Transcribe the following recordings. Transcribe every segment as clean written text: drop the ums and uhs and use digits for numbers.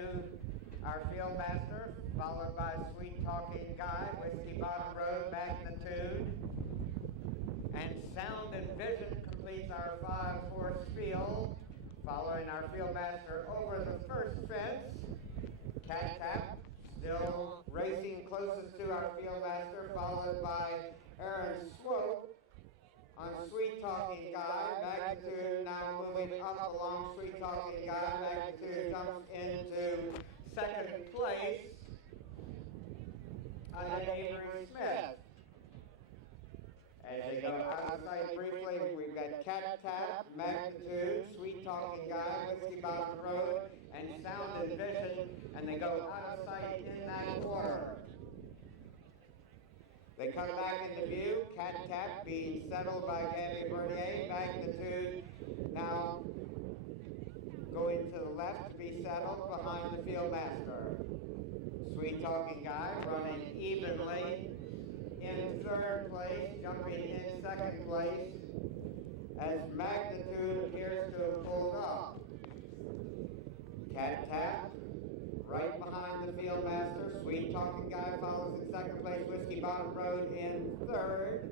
to our field master, followed by Sweet Talking Guy, Whiskey Bottom Road, Magnitude. And Sound and Vision completes our 5-horse field, following our field master over the first fence. Cat Tap, still racing closest to our field master, followed by Aaron Swope on Sweet Talking Guy. Magnitude now moving up along Sweet Talking Guy. Magnitude jumps into second place under Avery Smith. As they go out of sight briefly, we've got Cat Tap, Magnitude, Sweet Talking Guy, Whiskey Bottom Road, and Sound and Vision, and they go out of sight in that order. They come back into view, Cat Tap being settled by Gabby Bernier, Magnitude now going to the left to be settled behind the field master. Sweet Talking Guy running evenly in third place, jumping in second place, as Magnitude appears to have pulled up. Cat Tap, right behind the field master. Sweet Talking Guy follows in second place, Whiskey Bottom Road in third,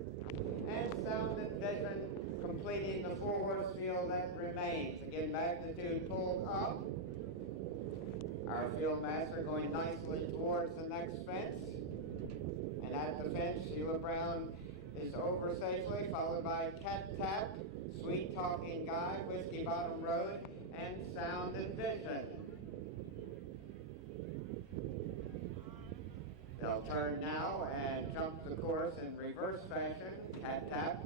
and Sound and Vision completing the 4-horse field that remains. Again, Magnitude pulled up. Our field master going nicely towards the next fence. And at the fence, Sheila Brown is over safely, followed by Cat Tap, Sweet Talking Guy, Whiskey Bottom Road, and Sound and Vision. They'll turn now and jump the course in reverse fashion. Cat Tap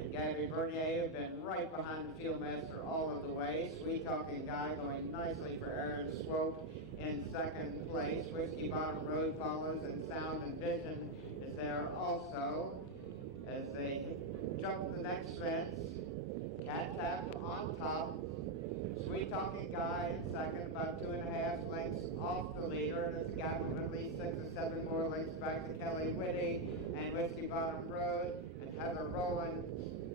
and Gabby Bernier have been right behind the field master all of the way. Sweet Talking Guy going nicely for Aaron Swope in second place. Whiskey Bottom Road follows, and Sound and Vision is there also. As they jump the next fence, Cat Tap on top. Sweet Talking Guy in second, about 2.5 lengths off the leader, and it's a gap of at least 6 or 7 more lengths back to Kelly Whitty and Whiskey Bottom Road and Heather Rowland,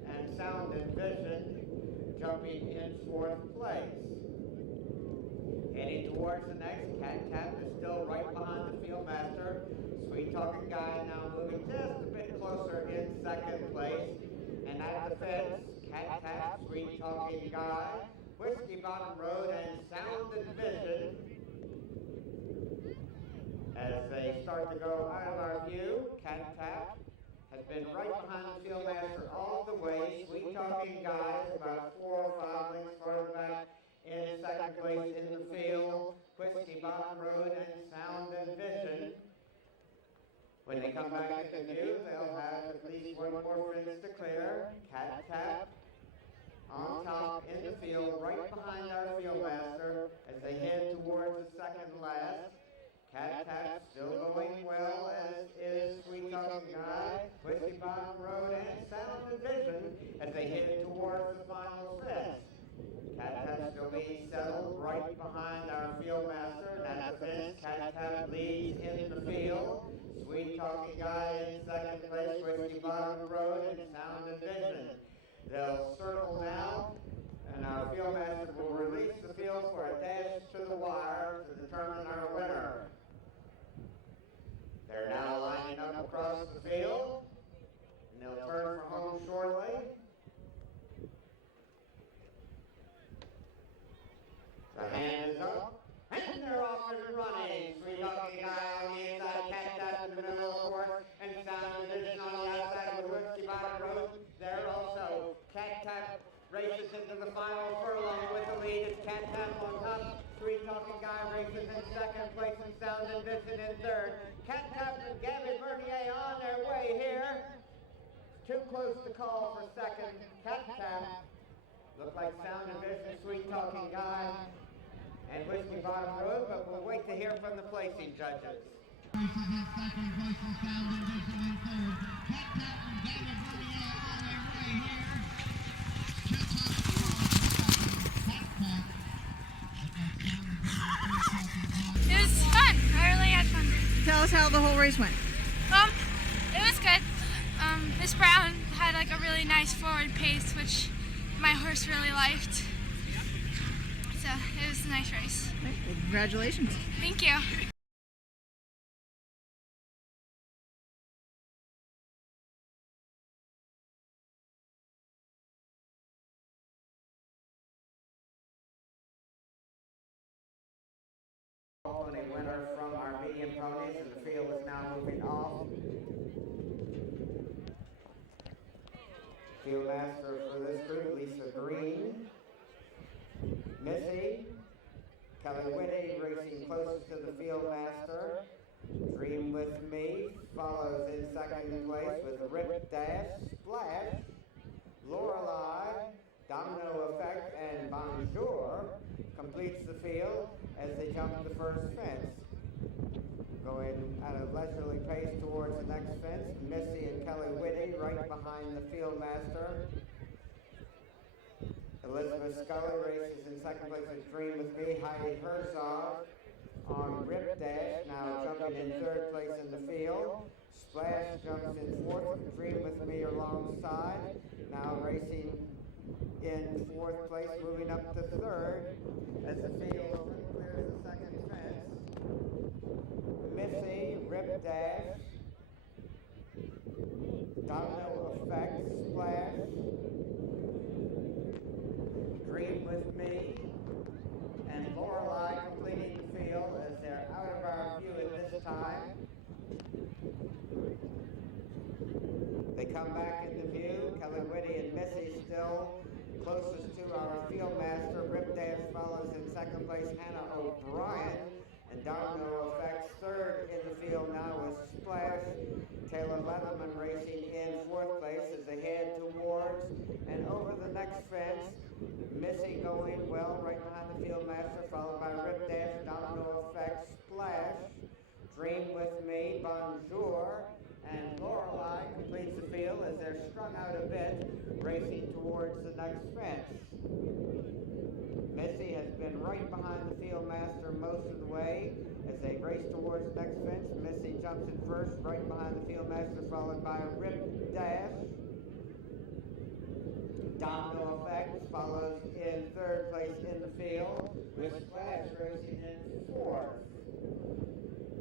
and Sound and Vision jumping in fourth place. Heading towards the next, Cat Tap is still right behind the field master. Sweet Talking Guy now moving just a bit closer in second place. And at the fence, Cat Tap, Sweet Talking Guy, Whiskey Bottom Road, and Sound and Vision. As they start to go out of our view, Cat Tap has been right behind the field master all the way. Sweet Talking Guy is about 4 or 5 lengths farther back in second place in the field. Whiskey Bottom Road and Sound and Vision. When they come back into view, they'll have at least 1 more fence to clear. Cat Tap on top in the field, right behind our field master as they head towards the second last. Cat Tap still going well, as is Sweet Talking Guy, Whiskey Bottom Road, and Sound and Vision as they head towards the final fence. Cat Tap still being settled right behind our field master, and at the fence, Cat Tap leads in the field. Sweet Talking Guy in second place, Whiskey Bottom Road, and Sound and Vision. They'll circle now, and our field master will release the field for a dash to the wire to determine our winner. They're now lining up across the field, and they'll turn for home shortly. The hand is up, and they're off and running. Sweet Talking Guy on the inside, Cat Tap in the middle of the course, and Sound and Vision on the outside with Whiskey Bottom Road. There also, Cat Tap races into the final furlong with the lead. It's Cat Tap on top. Sweet Talking Guy races in second place, and Sound and Vision in third. Cat Tap and Gabby Bernier on their way here. Too close to call for second. Cat Tap. Look like Sound and Vision, Sweet Talking Guy, and Whiskey Bottom Road, but we'll wait to hear from the placing judges. Races in second place for Sound and Vision in third. Cat Tap and Gabby Bernier on their way here. It was fun. I really had fun. Tell us how the whole race went. It was good. Miss Brown had like a really nice forward pace, which my horse really liked. So it was a nice race. Right, well, congratulations. Thank you. Pony winner from our medium ponies, and the field is now moving off. Field master for this group, Lisa Green. Missy, Kelly Whitty racing closest to the field master. Dream With Me follows in second place with Rip Dash, Splash, Lorelei, Domino Effect, and Bonjour completes the field as they jump the first fence. Going at a leisurely pace towards the next fence, Missy and Kelly Whitty right behind the field master. Elizabeth Scully races in second place with Dream With Me. Heidi Herzog on Rip Dash, now jumping in third place in the field. Splash jumps in fourth with Dream With Me alongside, now racing in fourth place, moving up to third as the field clears the second fence. Missy, Rip Dash, Domino Effect, Splash, Dream With Me, and Lorelei completing the field as they're out of our view at this time. They come back into view. Kelly Whitty and Missy still closest to our field master. Rip Dash follows in second place, Hannah O'Brien, and Domino Effects third in the field now with Splash. Taylor Leatherman racing in fourth place as they head towards and over the next fence. Missy going well right behind the field master, followed by Rip Dash, Domino Effects, Splash, Dream With Me, Bonjour, and Lorelei completes the field as they're strung out a bit, racing towards the next fence. Missy has been right behind the field master most of the way as they race towards the next fence. Missy jumps in first, right behind the field master, followed by Rip Dash. Domino Effect follows in third place in the field, with Splash racing in fourth.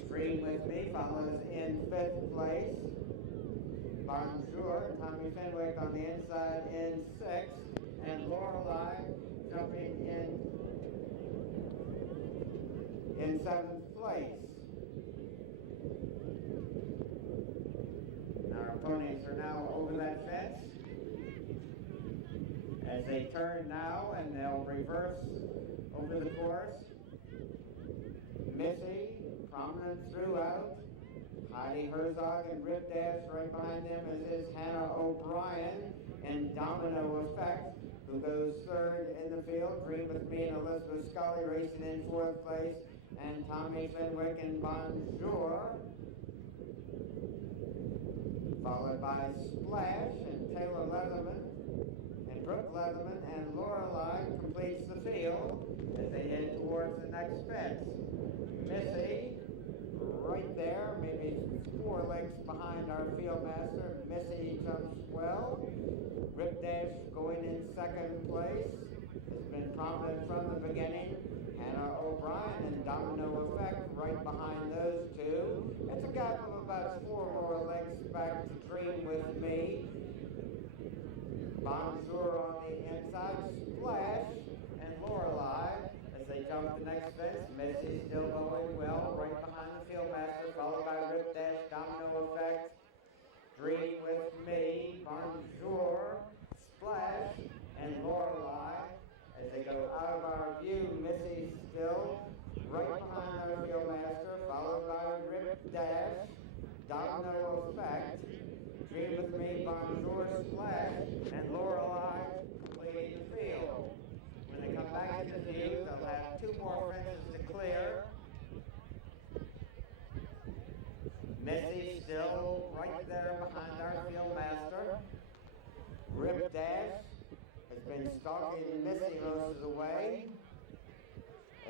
Dream With Me follows in fifth place. Bonjour, Tommy Fenwick on the inside in sixth, and Lorelei jumping in seventh place. Our ponies are now over that fence as they turn now, and they'll reverse over the course. Missy, prominent throughout. Heidi Herzog and Rip Dash right behind them, as is Hannah O'Brien and Domino Effect, who goes third in the field. Dream With Me and Elizabeth Scully racing in fourth place, and Tommy Fenwick and Bonjour, followed by Splash and Taylor Leatherman and Brooke Leatherman, and Lorelei completes the field as they head towards the next fence. Missy, right there, maybe 4 lengths behind our field master. Missy jumps well. Rip Dash going in second place has been prominent from the beginning. Hannah O'Brien and Domino Effect right behind those two. It's a gap of about 4 more lengths back to Dream With Me. Bonjour on the inside, Splash, and Lorelei as they jump the next fence. Missy still going well right behind the field master, followed by Rip Dash, Domino Effect, Dream With Me, Bonjour, Splash, and Lorelei as they go out of our view. Missy still right behind our field master, followed by Rip Dash, Domino Effect, Dream With Me, Bonjour, Splash, and Lorelei completing the field. When they come back into view, they'll have 2 more fences to clear. Missy still right there behind our field master. Rip Dash has been stalking Missy most of the way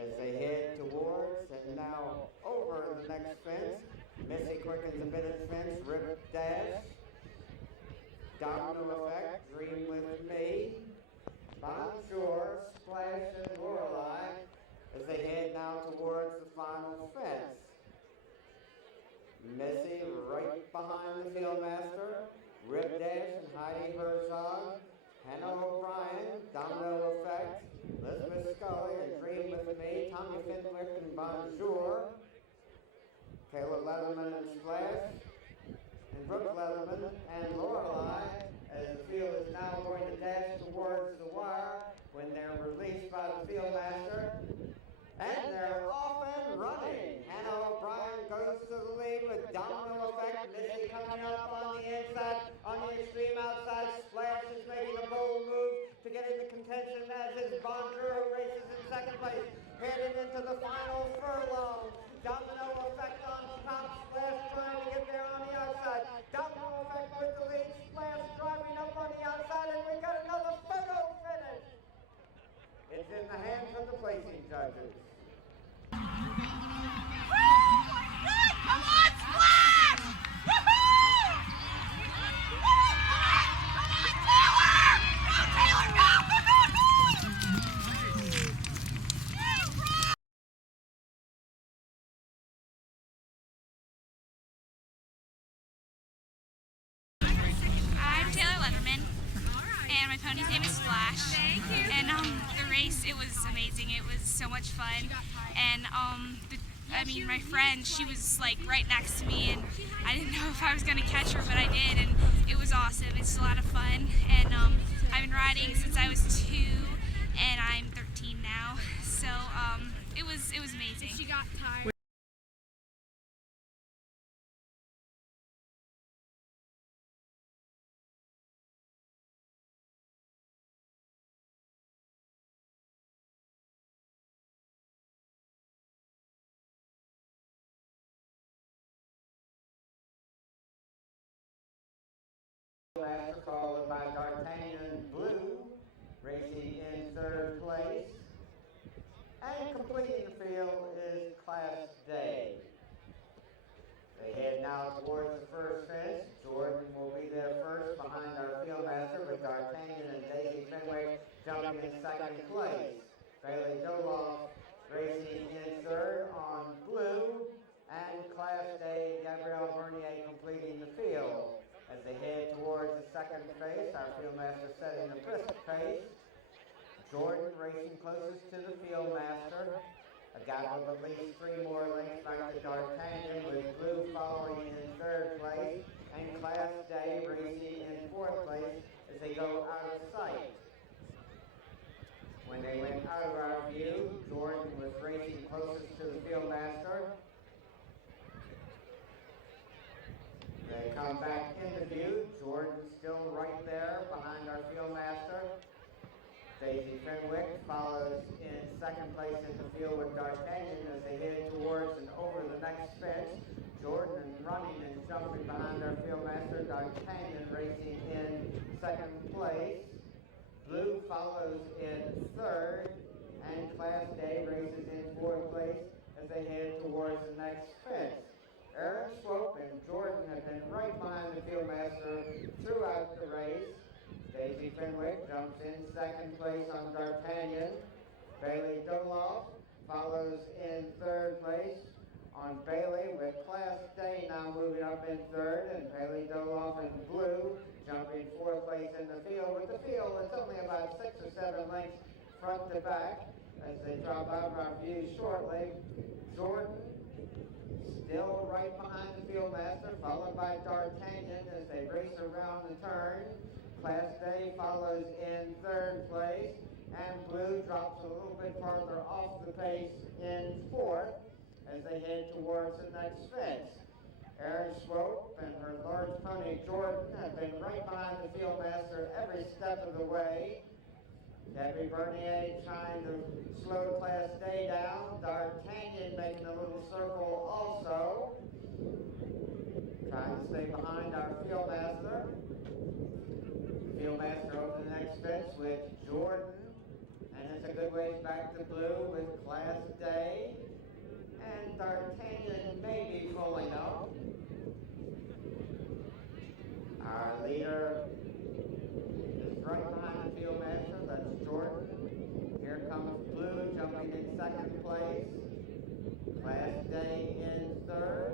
as they head towards and now over the next fence. Missy quickens a bit at the fence. Rip Dash, Domino Effect, Dream With Me, Bonjour, Splash, and Lorelei the Fieldmaster, Rip Dash and Heidi Herzog, Hannah O'Brien, Domino Effect, Elizabeth Scully and Dream With Me, Tommy Fenwick and Bonjour, Caleb Leatherman and Splash, and Brooke Leatherman and Lorelei, as the field is now going to dash towards the wire when they're released by the Fieldmaster. And they're off and running. Hannah O'Brien goes to the lead with Domino Effect. Missy coming up on the inside, on the extreme outside. Splash is making a bold move to get into contention, as is Bonjour, who races in second place. Heading into the final furlong. Domino Effect on top. Splash trying to get there on the outside. Domino Effect with the lead. Splash driving up on the outside, and we got another photo finish. It's in the hands of the placing judges. And my pony's name is Splash. Thank you. And the race, it was amazing. It was so much fun. And my friend, she was like right next to me, and I didn't know if I was gonna catch her, but I did, and it was awesome. It's a lot of fun. And I've been riding since I was 2, and I'm 13 now. So it was amazing. She got tired. Master followed by D'Artagnan Blue, racing in third place. And completing the field is Class Day. They head now towards the first fence. Jordan will be there first behind our Fieldmaster, with D'Artagnan and Daisy Fenwick jumping in second place. Bailey Doloff racing in third on Blue. And Class Day, Gabrielle Bernier completing the field. As they head towards the second phase, our Fieldmaster setting a brisk pace. Jordan racing closest to the Fieldmaster. A gap of at least 3 more lengths back to D'Artagnan, with Blue following in third place, and Class Day racing in fourth place as they go out of sight. When they went out of our view, Jordan was racing closest to the Fieldmaster. They come back into view. Jordan still right there behind our Fieldmaster. Daisy Fenwick follows in second place in the field with D'Artagnan as they head towards and over the next fence. Jordan running and jumping behind our Fieldmaster. D'Artagnan racing in second place. Blue follows in third, and Class Day races in fourth place as they head towards the next fence. Aaron Swope and Jordan have been right behind the Fieldmaster throughout the race. Daisy Fenwick jumps in second place on D'Artagnan. Bailey Doloff follows in third place on Bailey, with Class Day now moving up in third, and Bailey Doloff in Blue jumping fourth place in the field. With the field, it's only about 6 or 7 lengths front to back as they drop out of our view shortly. Jordan still right behind the Fieldmaster, followed by D'Artagnan as they race around the turn. Class Day follows in third place, and Blue drops a little bit farther off the pace in fourth as they head towards the next fence. Erin Swope and her large pony Jordan have been right behind the Fieldmaster every step of the way. Debbie Bernier trying to slow Class Day down. D'Artagnan making a little circle also. Trying to stay behind our Fieldmaster. Fieldmaster over the next fence with Jordan. And it's a good ways back to Blue with Class Day. And D'Artagnan may be pulling up. Our leader is right behind the Fieldmaster. That's Jordan. Here comes Blue jumping in second place. Class Day in third.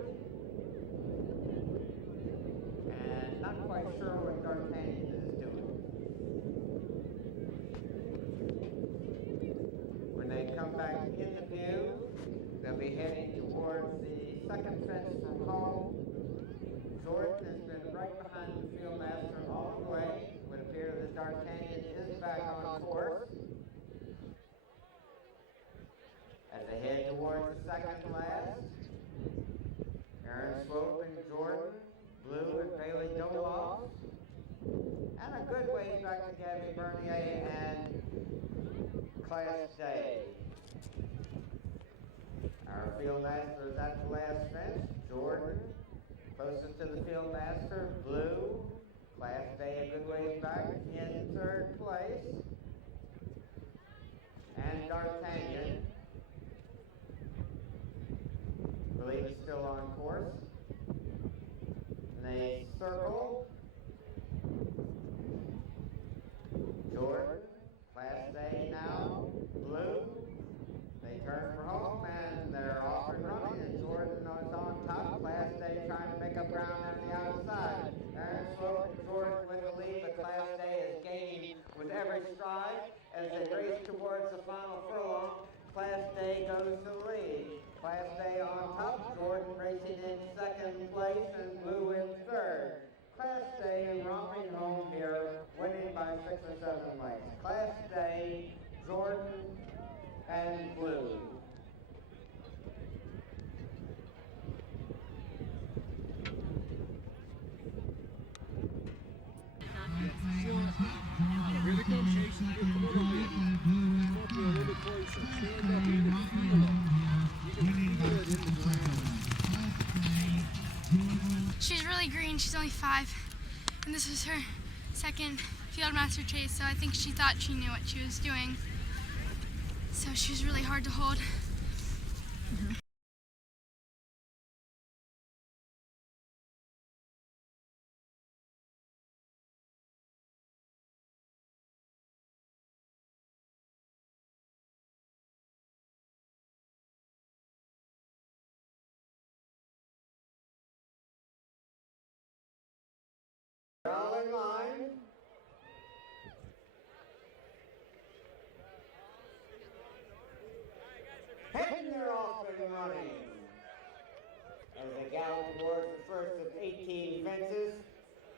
sure what D'Artagnan is doing. When they come back into view, they'll be heading towards the second fence from home. Jordan has been right behind the fieldmaster all the way. It would appear that D'Artagnan is back on course. As they head towards the second last, Aaron Swope and Jordan, Blue and Bailey Doloff, and a good ways back to Gabby Bernier and Class Day. Our fieldmaster is at the last fence. Jordan, closest to the fieldmaster. Blue, Class Day a good ways back in third place. And D'Artagnan, I believe is still on course. And they circle. Jordan, Class Day now. Blue. They turn for home and they're off and running, and Jordan is on top. Class Day trying to make up ground on the outside. Aaron Swope and Jordan with the lead, but Class Day is gaining with every stride as they race towards the final furlong. Class Day goes to the lead. Class Day on top, Jordan racing in second place and Blue in third. Class Day romping home here, winning by 6 or 7 lengths. Class Day, Jordan, and Blue. Here they come, Chase. Come on over here. Come up here a little bit closer. Stand up. You can feel it. You can feel it in the ground. She's really green. She's only 5, and this was her second Fieldmaster chase, so I think she thought she knew what she was doing. So she was really hard to hold. They're all in line. And they're off and running. As they gallop towards the first of 18 fences,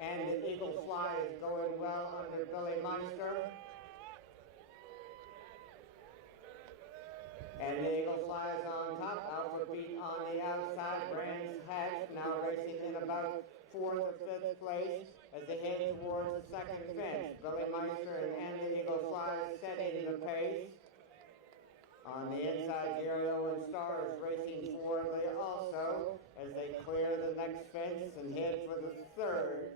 and the Eagle Fly is going well under Billy Meister. And the Eagle Fly is on top. Alpha Beat on the outside. Brands Hatch now racing in about 4th or 5th place as they head towards the second fence. Billy Meister and the Eagle Fly setting the pace. On the inside, Gary Owen Star is racing forwardly also as they clear the next fence and head for the third.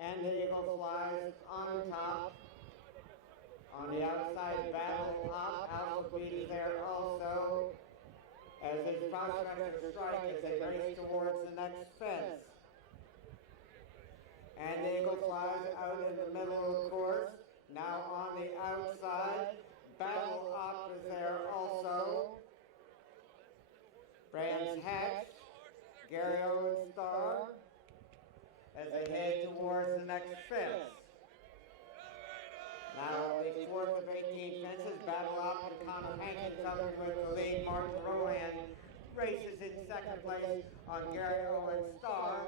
And the Eagle Flies on top. On the outside, Battle Up. Alpha Beat is there also as his prospector strike as they race towards the next fence. And the Eagle Flies out in the middle of the course. Now on the outside, Battle Up is there also. Brands Hatch, Gary Owen Star, as they head towards the next fence. Now the 4th of 18 fences, Battle Up and Connor Hankins up with the lead. Martin Rohan races in second place on Gary Owen Star.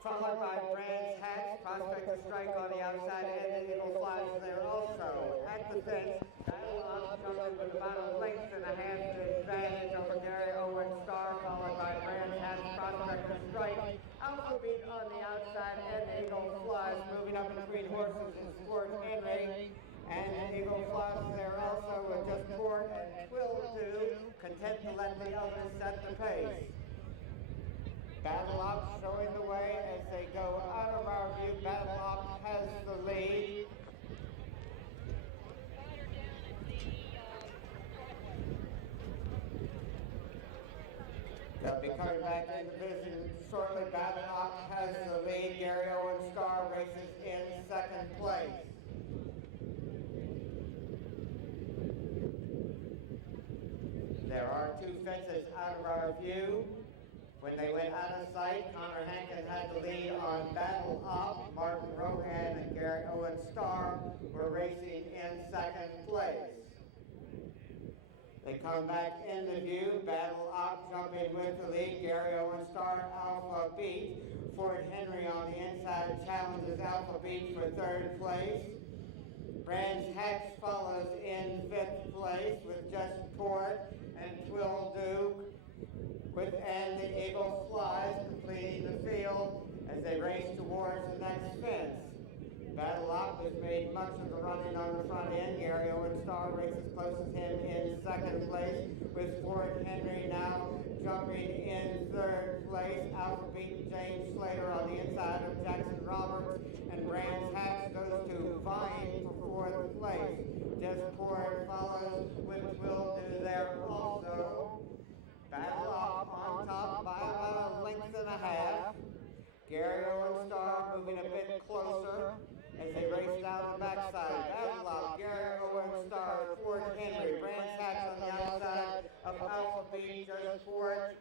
Followed by Brands Hatch, Prospector Strike on the outside, and the Eagle Flies there also. At the fence, Battle Up jumping with about a length and a half advantage over Gary Owen Star, followed by Brands Hatch, Prospector Strike. Alpha Beat on the outside, and the Eagle Flies moving up between horses and Sport Henry. And the Eagle Flies there also with just Sport and Will Do, content to let the others set the pace. Battle Up showing the way as they go out of our view. Battle Up has the lead. They'll be coming back into vision shortly. Battle Up has the lead. Gary Owen Star races in second place. There are 2 fences out of our view. When they went out of sight, Connor Hankins had the lead on Battle Up. Martin Rohan and Gary Owen Starr were racing in second place. They come back into view. Battle Up jumping with the lead. Gary Owen Starr, Alpha Beat. Fort Henry on the inside challenges Alpha Beat for third place. Brands Hatch follows in fifth place with Just Port and Twill Duke. And the Eagle Flies completing the field as they race towards the next fence. Battle Up has made much of the running on the front end. Gary Owen Starr races closest him in second place, with Fort Henry now jumping in third place. Alpha Beat James Slater on the inside of Jackson Roberts, and Brands Hatch goes to vying for fourth place. Just Port follows with Will Do there also. Battle Up on top by about a length and a half. Gary Owen Starr moving a bit closer as they race down the backside. Battle Up, Gary Owen Starr, Fort Henry, Brands Hatch on the outside of Alpha Beat, Just Port.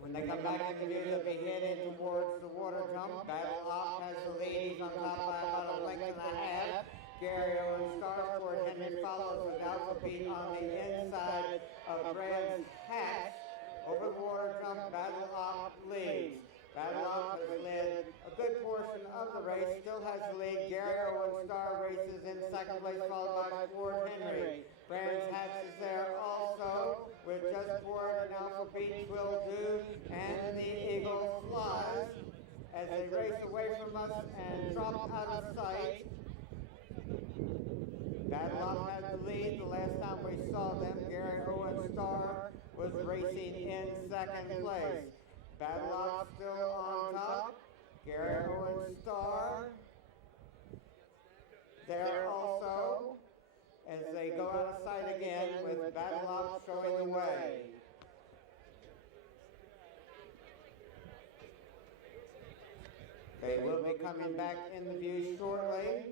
When they come back into view, they'll be heading towards the water jump. Battle Up has the lead. He's on top by about a length and a half. Gary Owen Starr, Fort Henry follows with Alpha Beat on the inside of Brands Hatch. Over the water jump, Battle Up leads. Battle Up has led a good portion of the race, still has the lead. Gary Owen Starr races in second place, followed by Fort Henry. Brands Hatch is there also, with Just Port and Alpha Beat will do, and the Eagle Flies as they race away from us and drop out of sight. Battle Up had the lead the last time we saw them. Gary Owen Starr was racing in second place. Battle Up still on top. Gary Owen Starr there also as they go out of sight again with Battle Up showing the way. They will be coming back in the view shortly.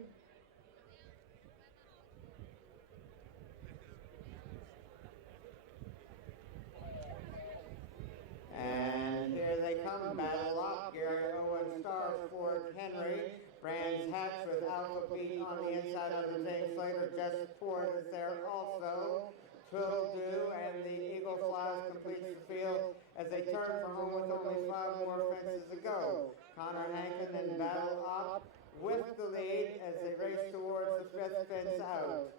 And here they come, Battle Up, Gary Owen Starr, Fort Henry, Brands Hatch with Alpha Beat on the inside of the James Slater. Just Port is there also. Twill Do and the Eagle Flies completes the field as they turn for home with only 5 more fences to go. Connor Hankin and Battle Up with the lead as they race towards the 5th fence out.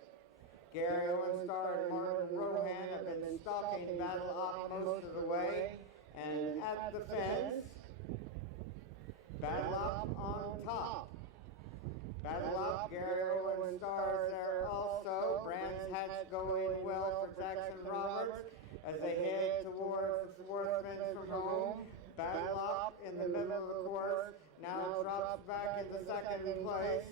Gary Owen Starr and Martin Rohan have been stalking Battle Up most of the way. And at the fence, Battle Up on top. Battle Up, Gary Owen Starr is there also. Brands Hatch going well for Jackson Roberts as they head towards the 4th fence from home. Battle Up in the middle of the course now drops back into second place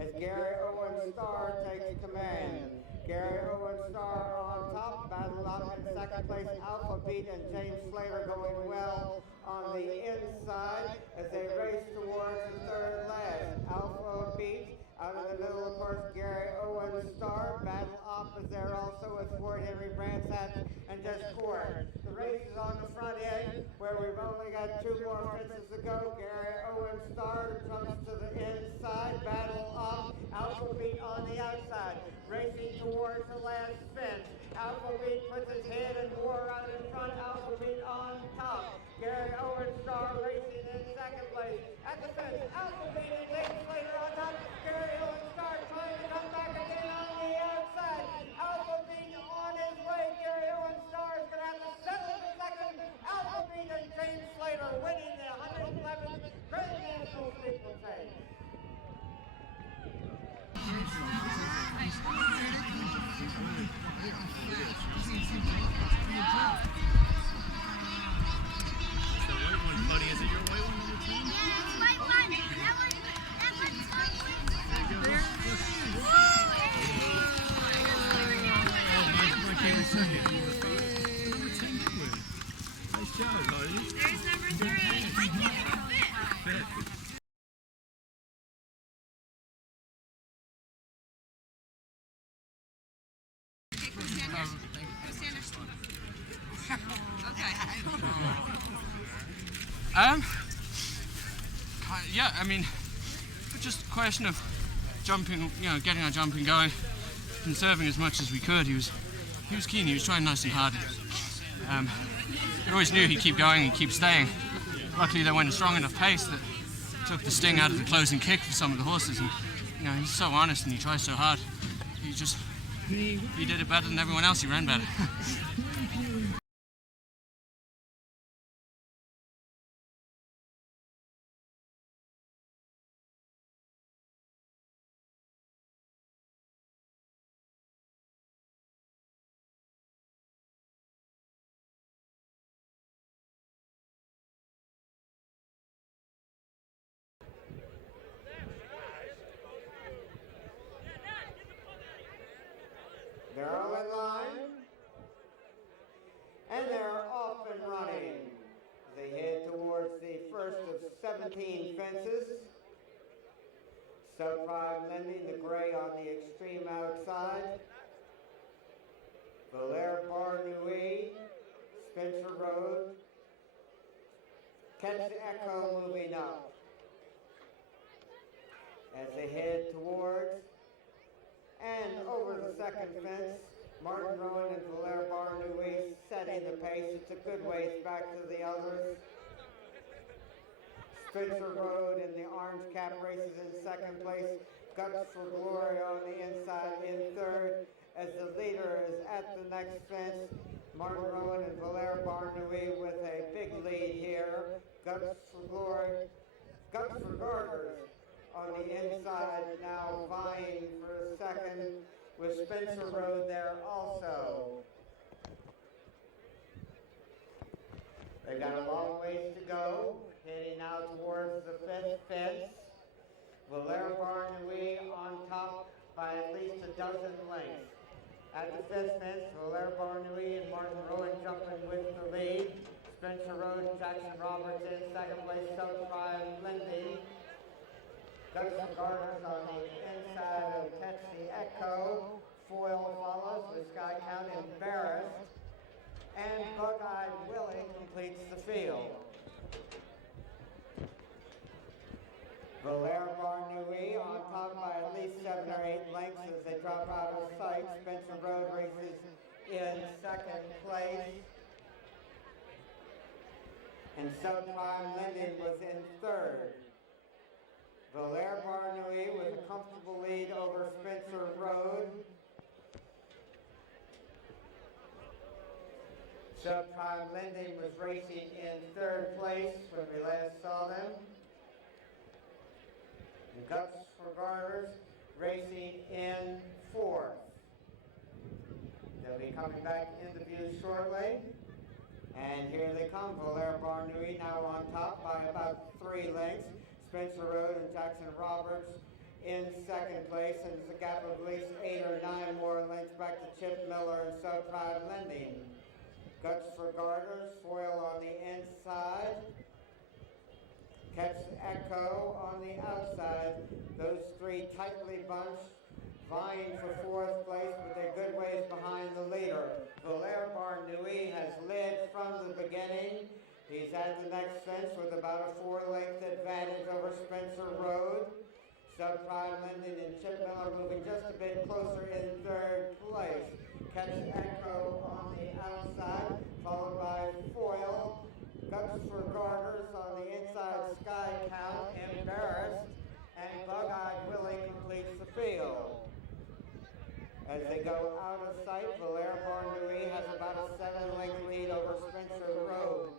as Gary Owen Starr takes command. Gary Owen Starr on top, Battle Up in second place. Alpha Beat and James Slater going well on the inside as they race towards the 3rd last. Alpha Beat out in the middle, of course, Gary Owen Starr. Battle Up is there also with Fort Henry, Brands Hatch, and Just Port. The race is on the front end where we've only got 2 more fences to go. Gary Owen Starr jumps to the inside. Battle Up, Alpha Beat on the outside, racing towards the last fence. Alpha Beat puts his head and war out in front. Alpha Beat on top. Gary Owen Starr racing in second place. At the fence, Alpha Beat and James Slater on top. Gary Owen Starr trying to come back again on the outside. Alpha Beat on his way. Gary Owen Starr is going to have to settle for second. Alpha Beat and James Slater winning the 111th Grand National Steeplechase. Yeah, I mean, just a question of jumping, getting our jumping going, conserving as much as we could. He was keen. He was trying nice and hard. We always knew he'd keep going and keep staying. Luckily, they went a strong enough pace that took the sting out of the closing kick for some of the horses. And he's so honest and he tries so hard. He did it better than everyone else. He ran better. They're all in line, and they're off and running. They head towards the first of 17 fences. Sub-5 Lending, the gray on the extreme outside. Belair Barnouille, Spencer Road. Catch the Echo moving up. As they head towards and over the second fence, Martin Rowan and Belair Barnouille setting the pace. It's a good ways back to the others. Spencer Road in the orange cap races in second place. Guts for Glory on the inside in third. As the leader is at the next fence, Martin Rowan and Belair Barnouille with a big lead here. Guts for Glory, Guts for Garters on the inside now vying for second with Spencer Road there also. They've got a long ways to go, heading now towards the fifth fence. Belair Barnouille on top by at least a dozen lengths. At the fifth fence, Belair Barnouille and Martin Rowan jumping with the lead. Spencer Road, Jackson Roberts in second place, Sub-5 Lindy. Guts for Garters on the inside of Catch the Echo. Foil follows with Sky Count embarrassed. And Bug-Eyed Willie completes the field. Belair Barnouille on top by at least 7 or 8 lengths as they drop out of sight. Spencer Road races in second place. And Sub-5 Linden was in third. Belair Barnouille with a comfortable lead over Spencer Road. Sub-5 Linden was racing in third place when we last saw them. And Guts for Garters racing in fourth. They'll be coming back into view shortly. And here they come, Belair Barnouille now on top by about 3 lengths. Spencer Road and Jackson Roberts in second place, and it's a gap of at least 8 or 9 more lengths back to Chip Miller and Sub-5 Lending. Guts for Garters, foil on the inside. Catch the Echo on the outside. Those 3 tightly bunched, vying for fourth place, but they're good ways behind the leader. Belair Barnouille has led from the beginning. He's at the next fence with about a 4-length advantage over Spencer Road. Sub-5 Linden and Chip Miller moving just a bit closer in third place. Catch Echo on the outside, followed by Foil. Guts for Garters on the inside, Sky Count embarrassed, and Bug-Eyed Willie completes the field. As they go out of sight, Belair Barnouille has about a 7-length lead over Spencer Road.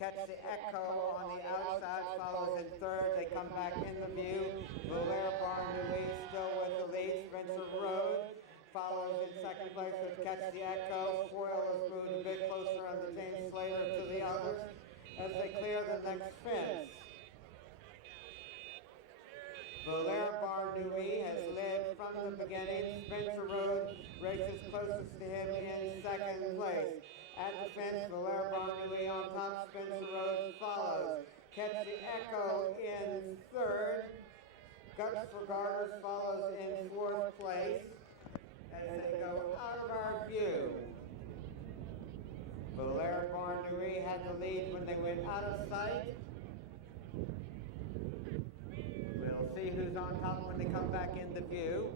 Catch the Echo on the outside, follows in third. They come back into view. Belair Barnouille still with the lead. Spencer Road follows in second place with Catch the Echo. Foil has moved a bit closer on the James Slater to the others as they clear the next fence. Belair Barnouille has led from the beginning. Spencer Road races closest to him in second place. At the fence, Belair Barnouille on top, Spencer Road follows. Catch the Echo in third. Guts for Garters follows in fourth place as they go out of our view. Belair Barnouille had the lead when they went out of sight. come back into view.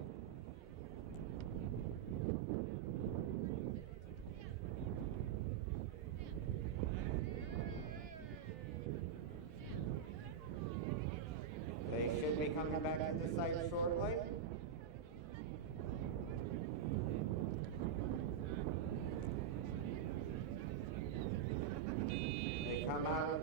They should be coming back to the site shortly. They come out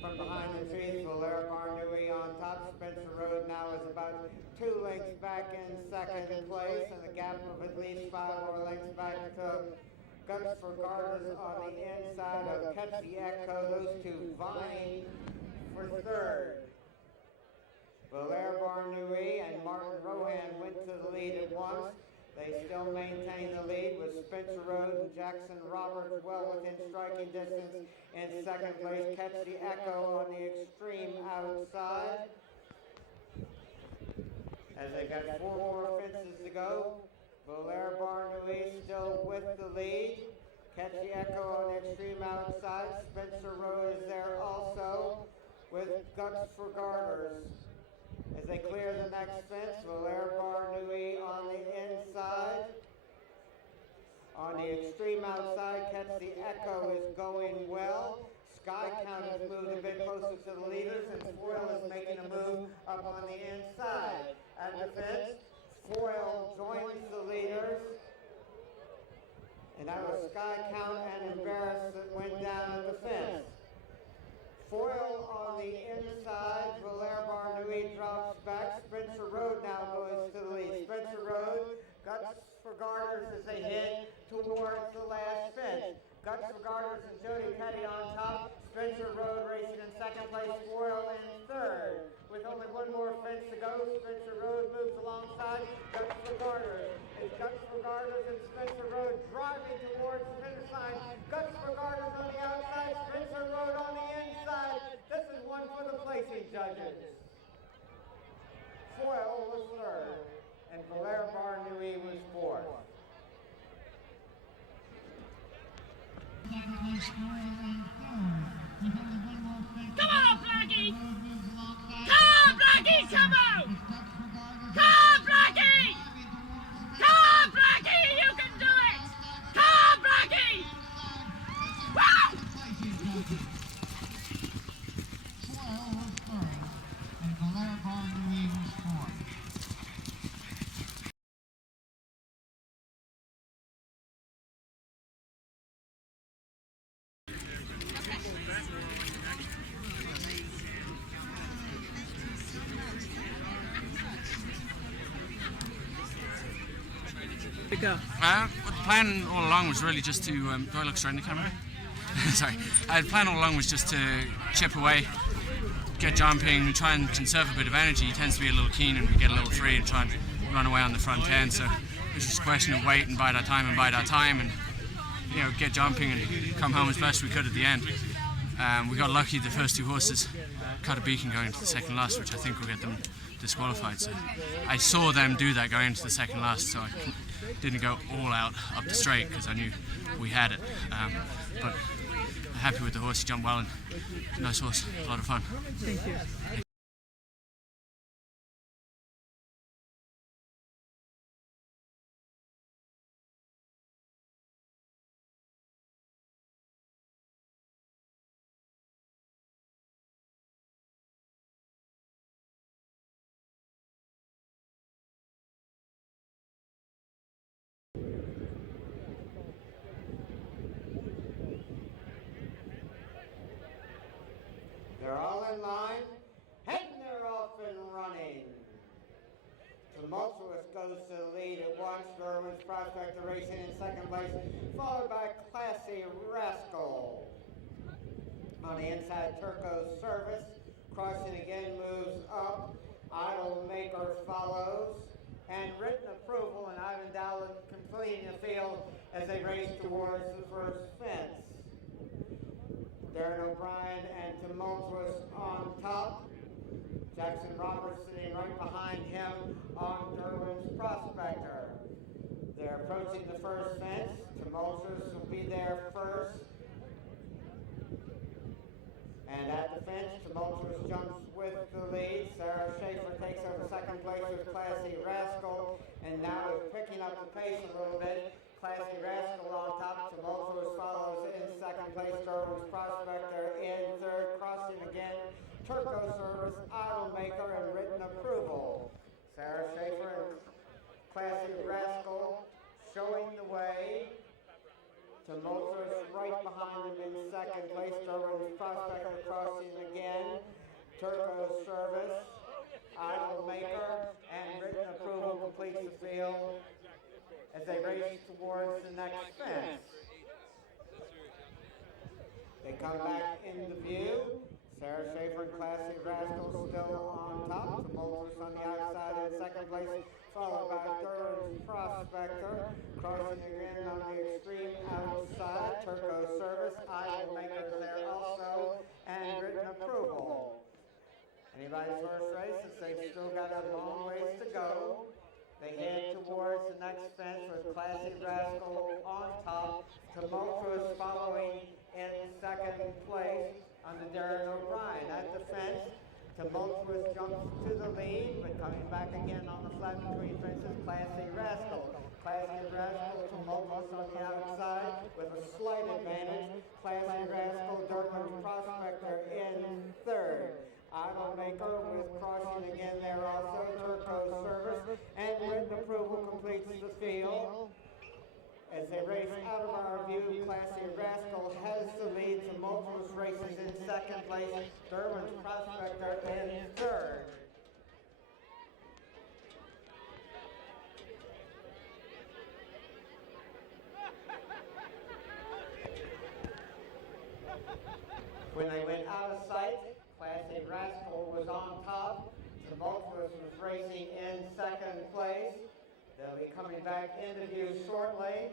from behind the trees. Valera Barnui on top. Spencer Road now is about 2 lengths back in second place, and a gap of at least 5 more lengths back to Guts for Garters on the inside of Catch the Echo. Those two vying for third. Valera Barnui and Martin Rohan went to the lead at once. They still maintain the lead with Spencer Road and Jackson Roberts well within striking distance in second place. Catch the Echo on the extreme outside. As they've got 4 more fences to go. Valera Barnui still with the lead. Catch the Echo on the extreme outside. Spencer Road is there also with Guts for Garters. As they clear the next fence, Valera Barnui on the inside. On the extreme outside, Catch the Echo is going well. Sky Count has moved a bit closer to the leaders, and Foil is making a move up on the inside. At the fence, Foil joins the leaders. And that was Sky Count and Embarrass that went down at the fence. Foil on the inside, Valera Barnui drops back. Spencer Road now goes to the lead. Spencer Road, Guts for Garters as they head towards the last fence. Guts for Garters and Jody Petty on top. Spencer Road racing in second place, Foil in third. With only 1 more fence to go, Spencer Road moves alongside Guts for Garters. It's Guts for Garters and Spencer Road driving towards the finish line. Guts for Garters on the outside, Spencer Road on the inside. This is one for the placing judges. Foil was third, and Valera Barnui was fourth. Come on, Blackie! Come on, Blackie! Come on! Come on, Blackie! Come on, Blackie! You can do it! Come on, Blackie! Woo! Foil was third, and Valera Barnui was fourth. The plan all along was really just to, do I look straight in the camera? Sorry. The plan all along was just to chip away, get jumping, try and conserve a bit of energy. He tends to be a little keen and we get a little free and try and run away on the front end. So it was just a question of wait and bide our time and get jumping and come home as best we could at the end. We got lucky, the first 2 horses cut a beacon going into the second last, which I think will get them disqualified. So I saw them do that going into the second last, so I didn't go all out up the straight because I knew we had it. But happy with the horse, he jumped well and nice horse, a lot of fun. Thank you. They're all in line, and they're off and running. Tumultuous goes to the lead at once. Derwin's Prospector racing in second place, followed by Classy Rascal. On the inside, Turco's Service. Crossing again moves up. Idle Maker follows. And Written Approval and Ivan Dowland completing the field as they race towards the first fence. Darren O'Brien and Tumultuous on top. Jackson Roberts sitting right behind him on Derwin's Prospector. They're approaching the first fence. Tumultuous will be there first. And at the fence, Tumultuous jumps with the lead. Sarah Schaefer takes over second place was Classy Rascal, and now is picking up the pace a little bit. Classy Rascal on top, Tumultuous follows in second place, Derwin's Prospector in third, crossing again, Turco Service, Idol Maker, and Written Approval. Sarah Schaefer and Classy Rascal showing the way. Tumultuous right behind them in second place, Derwin's Prospector crossing again, Turco Service, Idol Maker, and Written Approval completes the field as they race towards the next fence. They come back into view. Sarah Schaefer and Classy Rascal still on top. Tumultuous on the outside in second place, followed by Derwin's Prospector. Crossing again on the extreme outside. Turco Service, Idol Maker there also, and Written Approval. Anybody's first race, since they've still got a long ways to go. They head towards the next fence with Classy Rascal on top, Tumultuous following in second place under Darren O'Brien. At the fence, Tumultuous jumps to the lead, but coming back again on the flat between fences, Classy Rascal. Classy Rascal, Tumultuous on the outside with a slight advantage. Classy Rascal, Derwin's Prospector in third. Idol Maker with crossing again there also, Turco Service, and Written Approval completes the field. As they race out of our view, Classy Rascal has the lead, Tumultuous races in second place, Derwin's Prospector in third. When they went out of sight, Classy Rascal was on top. Tumultuous was racing in second place. They'll be coming back into view shortly.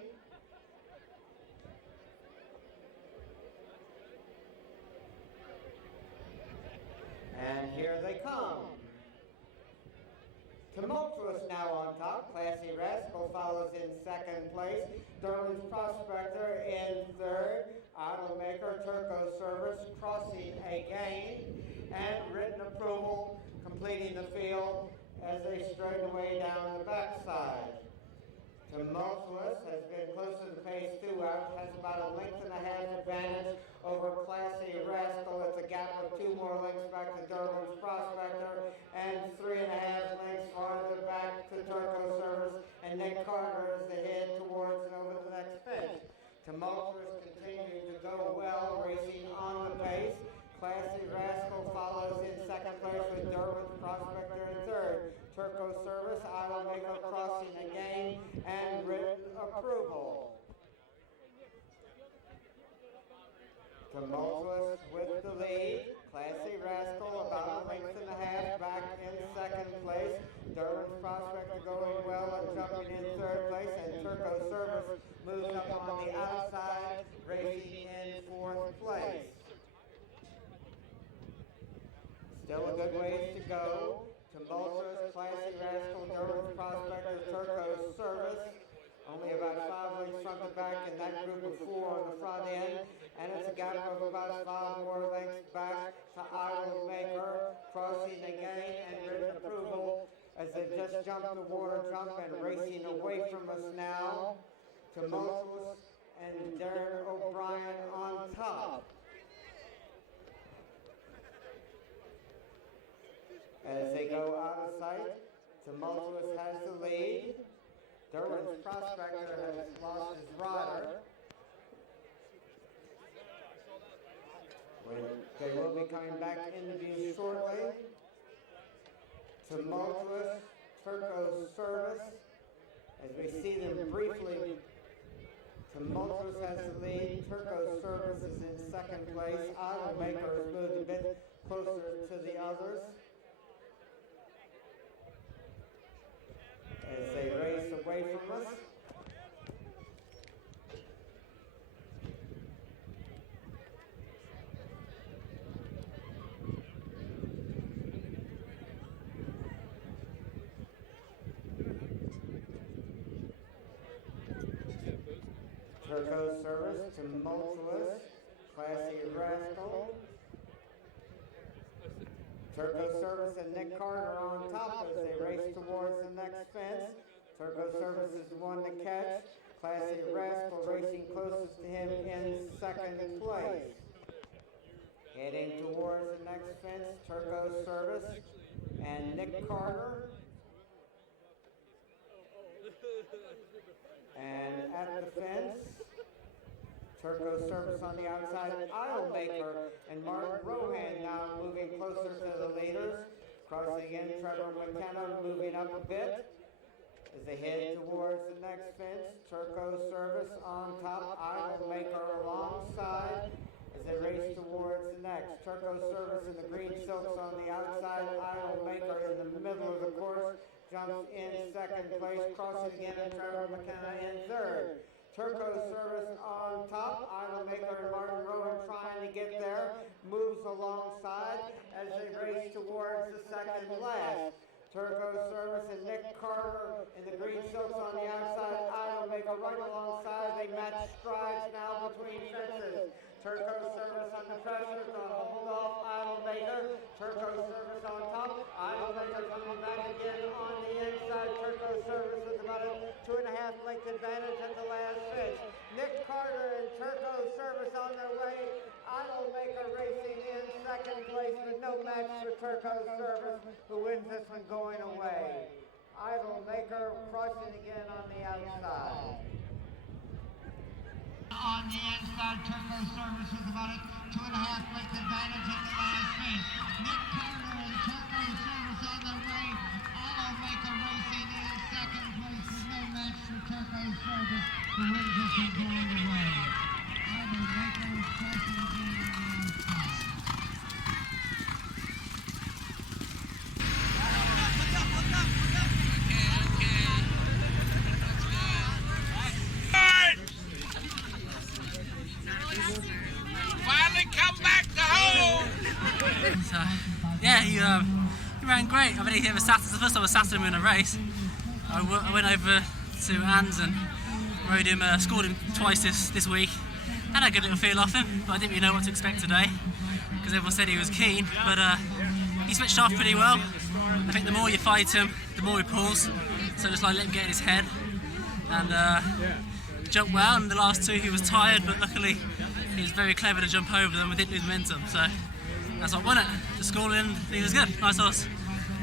And here they come. Tumultuous now on top. Classy Rascal follows in second place. Derwin's Prospector in third. Idol Maker, Turco Service crossing again. And Written Approval completing the field as they straighten away down the backside. Tumultuous has been close to the pace throughout, has about a length and a half advantage over Classy Rascal. It's a gap of 2 more lengths back to Derwin's Prospector and 3.5 lengths farther back to Turco Service and Nick Carter as they head towards and over the next fence. Tumultuous continuing to go well, racing on the pace. Classy Rascal follows in second place with Derwin's Prospector in third. Turco Service, Idol Maker crossing again, and Written Approval. Tumultuous with the lead. Classy Rascal about a length and a half back in second place. Derwin's Prospector going well and jumping in third place, and Turco Service moves up on the outside, racing in fourth place. Still a good ways to go. Tumultuous, Classy Rascal, Derwin's Prospector, Turco Service. Only about 5 lengths front to back in that group of 4 on the front end. And it's a gap of about 5 more lengths back to Idol Maker, crossing again and Written Approval as they just jumped the water jump and racing away from us now. Tumultuous and Darren O'Brien on top. As they go out of sight, Tumultuous has the lead. Derwin's Prospector has lost his rider. They will be coming back into view shortly. Tumultuous, Turco Service, as we see them briefly. Tumultuous has the lead. Turco Service is in second place. Idol Maker has moved a bit closer to the others as they race away from us. Turco Service, Tumultuous, Classy Rascal, Turco Service and Nick Carter on top as they race towards the next fence. Turco Service is the one to catch. Classy Rascal racing closest to him in second place. Heading towards the next fence, Turco Service and Nick Carter. And at the fence, Turco Service on the outside, Idolmaker and Martin Rohan now moving closer to the leaders. Crossing in, Trevor McKenna moving up a bit as they head towards the next fence. Turco Service on top, Idolmaker alongside as they race towards the next. Turco Service in the green silks on the outside, Idolmaker in the middle of the course. Jumps in second place, crossing again, and Trevor McKenna in third. Turco Service on top, Idolmaker and Martin Rowan trying to get there, moves alongside as they race towards the second last. Turco Service and Nick Carter in the green silks on the outside, Idolmaker right alongside. They match strides now between fences. Turco Service under pressure to hold off Idolmaker. Turco Service on top. Idolmaker coming back again on the inside. Turco Service with about a 2.5 length advantage at the last fence. Nick Carter and Turco Service on their way. Idolmaker racing in second place with no match for Turco Service, who wins this one going away. Idolmaker crossing again on the outside. On the inside, Turco Service with about a 2.5 length advantage at the last fence. Nick Carter and Turco Service on their way. Idolmaker racing in second place with no match for Turco Service, who wins this one going away. Idolmaker crossing again on the outside. So, yeah, he ran great. I mean, he was the first time I sat him in a race. I went over to Anne's and rode him, scored him twice this week. Had a good little feel off him, but I didn't really know what to expect today because everyone said he was keen. But he switched off pretty well. I think the more you fight him, the more he pulls. So just like let him get in his head and jump well. And the last two he was tired, but luckily he was very clever to jump over them and didn't lose momentum. So that's what won it. The scoring, he was good. Nice horse.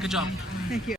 Good job. Thank you.